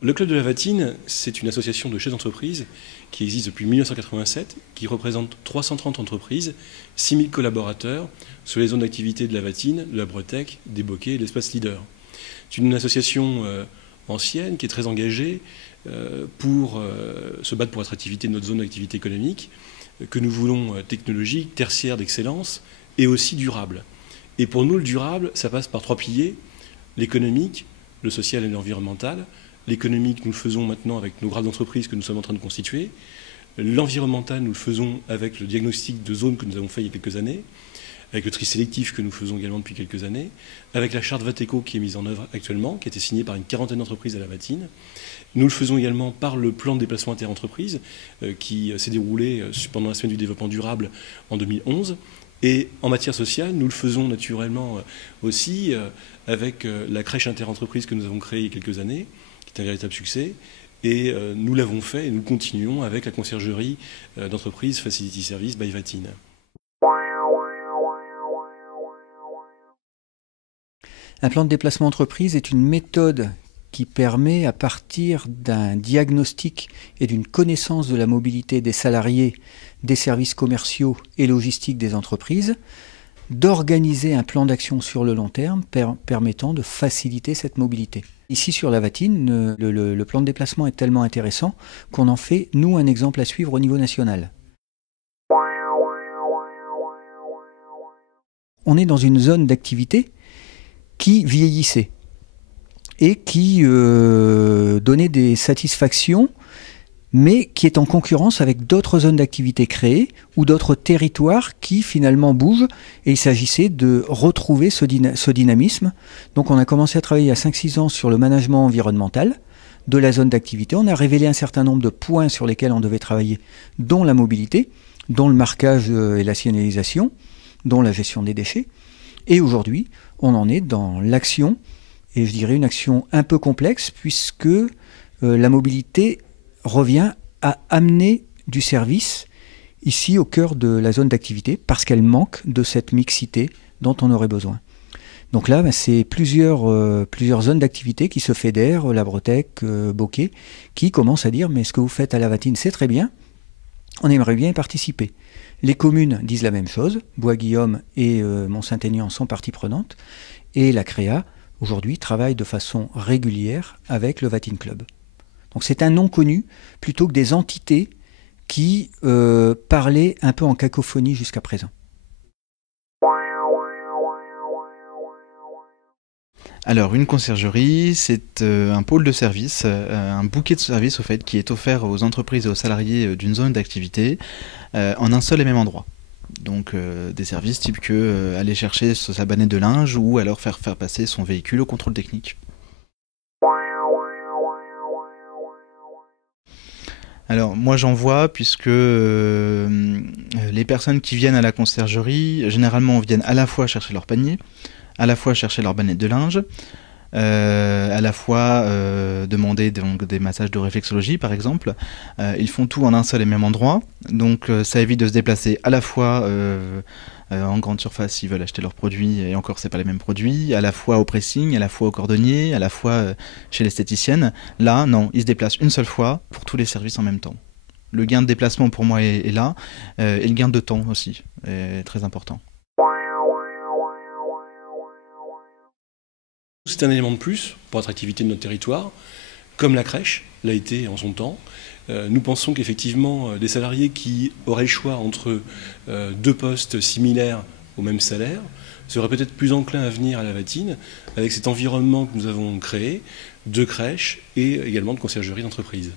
Le Club de la Vatine, c'est une association de chefs d'entreprise qui existe depuis 1987, qui représente 330 entreprises, 6000 collaborateurs sur les zones d'activité de la Vatine, de la Bretèque, des Bocquets et de l'Espace Leader. C'est une association ancienne qui est très engagée pour se battre pour l'attractivité de notre zone d'activité économique, que nous voulons technologique, tertiaire d'excellence et aussi durable. Et pour nous, le durable, ça passe par 3 piliers: l'économique, le social et l'environnemental. L'économique, nous le faisons maintenant avec nos grades d'entreprise que nous sommes en train de constituer. L'environnemental, nous le faisons avec le diagnostic de zone que nous avons fait il y a quelques années, avec le tri sélectif que nous faisons également depuis quelques années, avec la charte Vateco qui est mise en œuvre actuellement, qui a été signée par une 40aine d'entreprises à la Vatine. Nous le faisons également par le plan de déplacement inter-entreprises qui s'est déroulé pendant la semaine du développement durable en 2011. Et en matière sociale, nous le faisons naturellement aussi avec la crèche inter-entreprise que nous avons créée il y a quelques années, qui est un véritable succès. Et nous l'avons fait et nous le continuons avec la conciergerie d'entreprise Facility Service by Vatine. Un plan de déplacement entreprise est une méthode qui permet, à partir d'un diagnostic et d'une connaissance de la mobilité des salariés, des services commerciaux et logistiques des entreprises, d'organiser un plan d'action sur le long terme permettant de faciliter cette mobilité. Ici sur la Vatine, le plan de déplacement est tellement intéressant qu'on en fait, nous, un exemple à suivre au niveau national. On est dans une zone d'activité qui vieillissait et qui donnait des satisfactions, mais qui est en concurrence avec d'autres zones d'activité créées ou d'autres territoires qui finalement bougent, et il s'agissait de retrouver ce dynamisme. Donc on a commencé à travailler il y a 5-6 ans sur le management environnemental de la zone d'activité. On a révélé un certain nombre de points sur lesquels on devait travailler, dont la mobilité, dont le marquage et la signalisation, dont la gestion des déchets. Et aujourd'hui, on en est dans l'action, et je dirais une action un peu complexe, puisque la mobilité revient à amener du service ici au cœur de la zone d'activité, parce qu'elle manque de cette mixité dont on aurait besoin. Donc là, c'est plusieurs zones d'activité qui se fédèrent, la Bretèque, Bocquet, qui commencent à dire « mais ce que vous faites à la Vatine, c'est très bien, on aimerait bien y participer ». Les communes disent la même chose, Bois-Guillaume et Mont-Saint-Aignan sont parties prenantes, et la CREA, aujourd'hui, travaille de façon régulière avec le Vatine Club. Donc c'est un nom connu, plutôt que des entités qui parlaient un peu en cacophonie jusqu'à présent. Alors, une conciergerie, c'est un pôle de service, un bouquet de services au fait, qui est offert aux entreprises et aux salariés d'une zone d'activité en un seul et même endroit. Donc des services type que aller chercher sa bannette de linge ou alors faire passer son véhicule au contrôle technique. Alors moi j'en vois puisque les personnes qui viennent à la conciergerie généralement viennent à la fois chercher leur panier, à la fois chercher leur bannette de linge, à la fois demander donc, des massages de réflexologie par exemple. Ils font tout en un seul et même endroit, donc ça évite de se déplacer à la fois en grande surface s'ils veulent acheter leurs produits, et encore c'est pas les mêmes produits, à la fois au pressing, à la fois au cordonnier, à la fois chez l'esthéticienne. Là non, ils se déplacent une seule fois pour tous les services en même temps. Le gain de déplacement pour moi est là, et le gain de temps aussi est très important. C'est un élément de plus pour l'attractivité de notre territoire, comme la crèche l'a été en son temps. Nous pensons qu'effectivement, des salariés qui auraient le choix entre 2 postes similaires au même salaire seraient peut-être plus enclins à venir à la Vatine avec cet environnement que nous avons créé de crèche et également de conciergerie d'entreprise.